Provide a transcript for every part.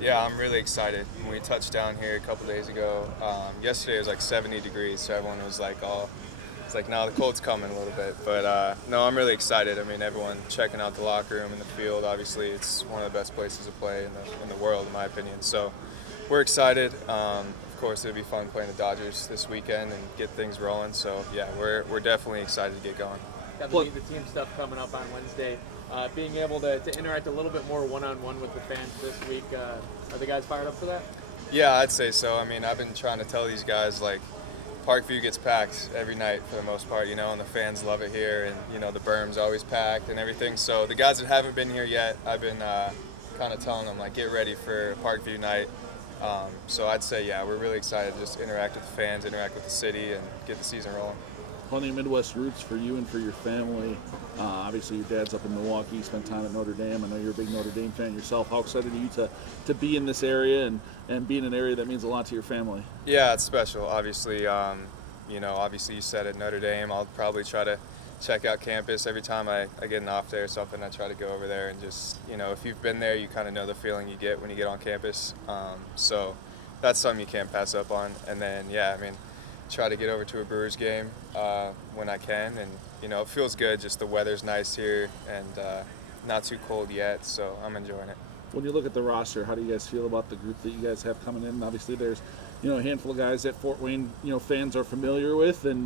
Yeah, I'm really excited. When we touched down here a couple days ago, yesterday it was like 70 degrees, so everyone was like, "Oh, it's like no, the cold's coming a little bit." But no, I'm really excited. I mean, everyone checking out the locker room and the field. Obviously, it's one of the best places to play in the world, in my opinion. So we're excited. Of course, it'll be fun playing the Dodgers this weekend and get things rolling. So yeah, we're definitely excited to get going. Got the Well, meet the team stuff coming up on Wednesday. Being able to interact a little bit more one-on-one with the fans this week. Are the guys fired up for that? Yeah, I'd say so. I mean, I've been trying to tell these guys like Parkview gets packed every night for the most part, and the fans love it here, and the berm's always packed and everything. So the guys that haven't been here yet, I've been kind of telling them like get ready for Parkview night. So I'd say yeah, we're really excited to just interact with the fans, interact with the city, and get the season rolling. plenty of Midwest roots for you and for your family. Obviously, your dad's up in Milwaukee. You spent time at Notre Dame. I know you're a big Notre Dame fan yourself. How excited are you to be in this area and be in an area that means a lot to your family? Yeah, it's special. Obviously, obviously you said at Notre Dame. I'll probably try to check out campus every time I get an off day or something. I try to go over there and just, if you've been there, you kind of know the feeling you get when you get on campus. So that's something you can't pass up on. And then, yeah, I mean, try to get over to a Brewers game when I can. And, it feels good. Just the weather's nice here and not too cold yet. So I'm enjoying it. When you look at the roster, how do you guys feel about the group that you guys have coming in? Obviously, there's a handful of guys that Fort Wayne fans are familiar with, and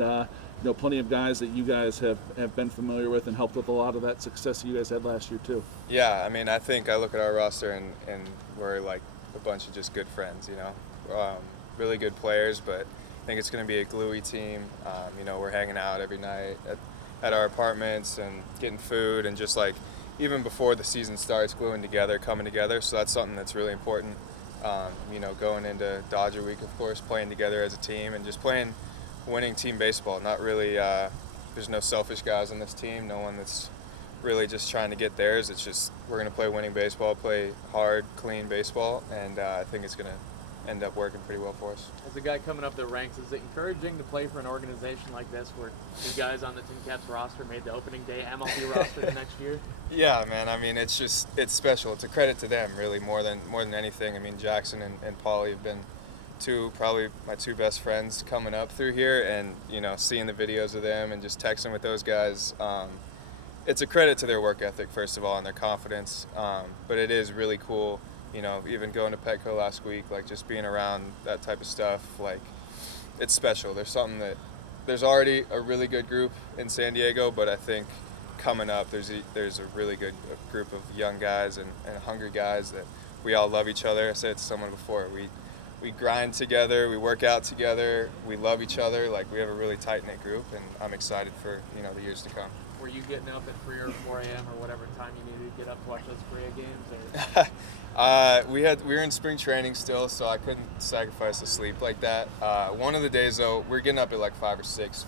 plenty of guys that you guys have been familiar with and helped with a lot of that success that you guys had last year too. Yeah, I mean, I think I look at our roster and we're like a bunch of just good friends, really good players, but I think it's going to be a gluey team. We're hanging out every night at our apartments and getting food and just like even before the season starts, gluing together, coming together. So that's something that's really important. Going into Dodger Week, of course, playing together as a team and just playing winning team baseball. Not really, there's no selfish guys on this team, no one that's really just trying to get theirs. It's just we're going to play winning baseball, play hard, clean baseball, and I think it's going to end up working pretty well for us. As a guy coming up the ranks, is it encouraging to play for an organization like this where you guys on the TinCaps roster made the opening day MLB roster the next year? Yeah, man. I mean, it's special. It's a credit to them, really, more than anything. I mean, Jackson and Paulie have been probably my two best friends coming up through here, and seeing the videos of them and just texting with those guys. It's a credit to their work ethic, first of all, and their confidence. But it is really cool. Even going to Petco last week, like just being around that type of stuff, like it's special. There's already a really good group in San Diego, but I think coming up, there's a really good group of young guys and hungry guys that we all love each other. I said to someone before, we grind together, we work out together, we love each other. Like we have a really tight-knit group, and I'm excited for the years to come. Were you getting up at 3 or 4 a.m. or whatever time you needed to get up to watch those Korea games? Or? We were in spring training still, so I couldn't sacrifice the sleep like that. One of the days though, we're getting up at like 5 or 6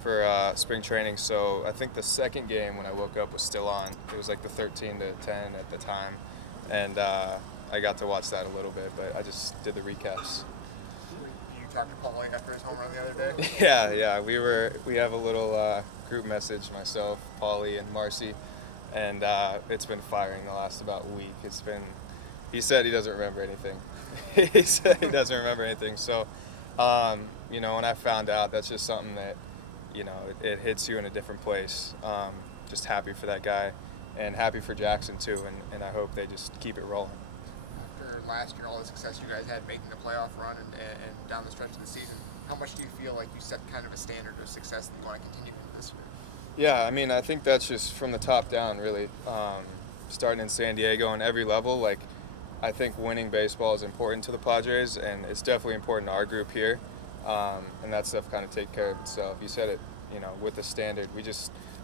for spring training. So I think the second game when I woke up was still on. It was like the 13-10 at the time, and I got to watch that a little bit, but I just did the recaps. You talked to Paulie after his home run the other day? Yeah. We have a little group message, myself, Paulie, and Marcy, and it's been firing the last about week. He said he doesn't remember anything. He said he doesn't remember anything. So, when I found out, that's just something that, it hits you in a different place. Just happy for that guy, and happy for Jackson too, and I hope they just keep it rolling. After last year, all the success you guys had making the playoff run and down the stretch of the season, how much do you feel like you set kind of a standard of success that you want to continue this year? Yeah, I mean, I think that's just from the top down, really. Starting in San Diego on every level, like, I think winning baseball is important to the Padres, and it's definitely important to our group here. And that stuff kind of take care of itself. You said it, with the standard.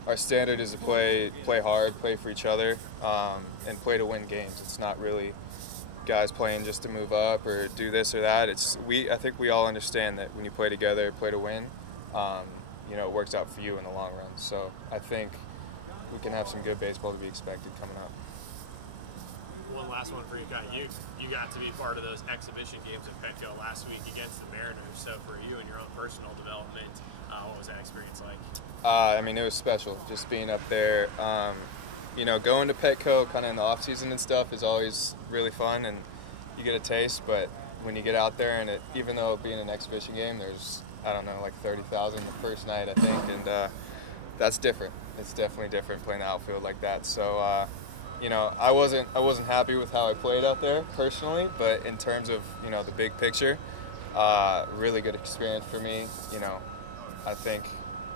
Our standard is to play hard, play for each other, and play to win games. It's not really guys playing just to move up or do this or that. I think we all understand that when you play together, play to win, it works out for you in the long run. So I think we can have some good baseball to be expected coming up. One last one for you, Kai. You got to be part of those exhibition games at Petco last week against the Mariners. So for you and your own personal development, what was that experience like? I mean, it was special just being up there. Going to Petco kind of in the off season and stuff is always really fun, and you get a taste, but when you get out there and even though being an exhibition game, there's, I don't know, like 30,000 the first night, I think, and that's different. It's definitely different playing the outfield like that. So, I wasn't happy with how I played out there personally, but in terms of, the big picture, really good experience for me. I think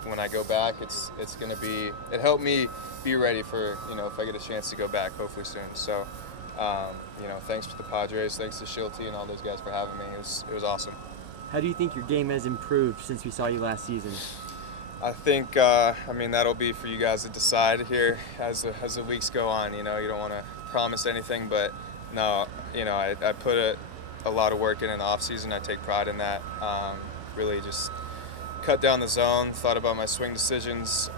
when I go back, it helped me be ready for, if I get a chance to go back, hopefully soon. So, thanks to the Padres, thanks to Shilty and all those guys for having me. It was awesome. How do you think your game has improved since we saw you last season? I think, that'll be for you guys to decide here as the weeks go on. You don't want to promise anything, but no, I put a lot of work in the off season. I take pride in that. Really just cut down the zone, thought about my swing decisions,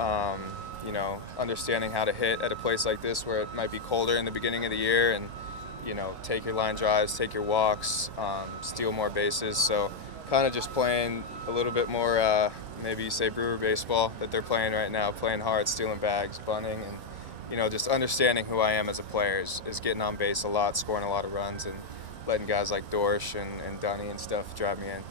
understanding how to hit at a place like this where it might be colder in the beginning of the year, and, take your line drives, take your walks, steal more bases. So kind of just playing a little bit more, maybe you say Brewer baseball that they're playing right now, playing hard, stealing bags, bunting, and, just understanding who I am as a player is getting on base a lot, scoring a lot of runs, and letting guys like Dorsch and Dunny and stuff drive me in.